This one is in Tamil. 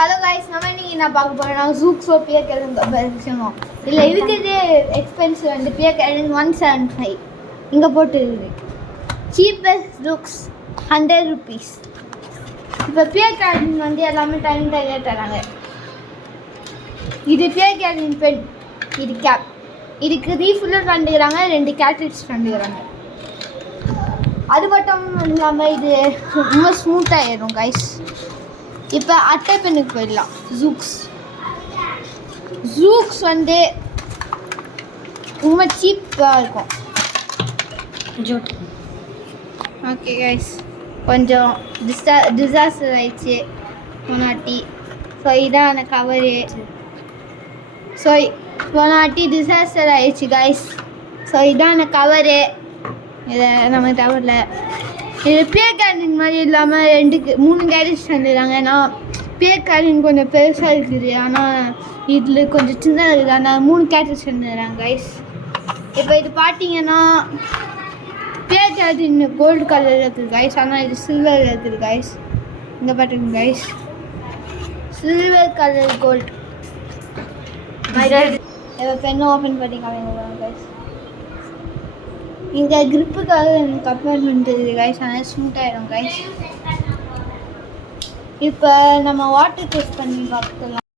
ஹலோ கைஸ், நம்ம இன்னைக்கு என்ன பார்க்க போகிறோம்? ஜூக் சோப் பியர் கேரன் இல்லை இருக்கிறதே எக்ஸ்பென்சிவ் வந்து பியர் கேரன் 175 இங்கே போட்டு இருக்குது. Cheapest looks 100 rupees. இப்போ பியர் கேரன் வந்து எல்லாமே டைம் டைலாக தராங்க. இது பியர் கேரன் பென், இது கேப், இதுக்கு ரீஃபில்லர் வந்துக்கிறாங்க, 2 கேட்ரிட்ஜ் வந்துக்கிறாங்க. அது மட்டும் இல்லாமல் இது ரொம்ப ஸ்மூத்தாக ஏறும் கைஸ். இப்போ அட்டை பெண்ணுக்கு போயிடலாம். ஜூக்ஸ் வந்து ரொம்ப சீப்பாக இருக்கும். ஓகே கைஸ், கொஞ்சம் டிசாஸ்டர் ஆயிடுச்சு போனாட்டி. ஸோ இதான் அந்த கவரு. ஸோ போனாட்டி டிசாஸ்டர் ஆயிடுச்சு கைஸ். ஸோ இதான் அந்த கவரு. இதை நம்ம தவறல. இது பியர் கேரன் மாதிரி இல்லாமல் 3 கேரேஜ் தந்துடுறாங்க. நான் பியர் கேரன் கொஞ்சம் பெருசாக இருக்குது, ஆனால் இதில் கொஞ்சம் சின்னதாக இருக்குது. ஆனால் 3 கேரேஜ் தந்துடுறாங்க கைஸ். இப்போ இது பார்த்தீங்கன்னா பியர் கேரன் கோல்டு கலர் இருக்குது கைஸ், ஆனால் இது சில்வர் இருக்குது கைஸ். இங்கே பார்த்துங்க கைஸ், சில்வர் கலர் கோல்டு. இப்போ பெண்ணை ஓப்பன் பண்ணி காமிங்க கைஸ். இங்கே க்ரிப்புக்காக எனக்கு அப்பார்ட்மெண்ட் இருக்குது கைஸ், ஆனால் ஸ்மூத் ஆகிடும் கைஸ். இப்போ நம்ம வாட்டர் டெஸ்ட் பண்ணி பார்க்கலாம்.